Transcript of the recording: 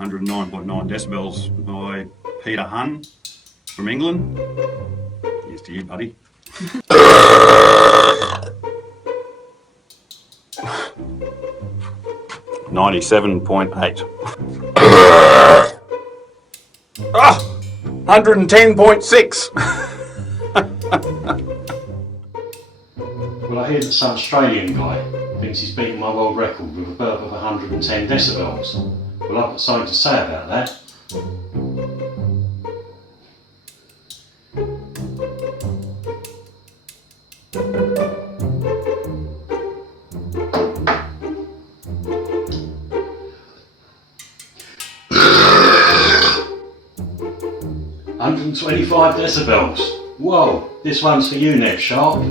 109.9 decibels by Peter Hunn from England. Here's to you, buddy. 97.8. 110.6. Well, I hear that some Australian guy thinks he's beaten my world record with a burp of 110 decibels. Well, I've got something to say about that. "125 decibels. Whoa, this one's for you, Ned Sharp."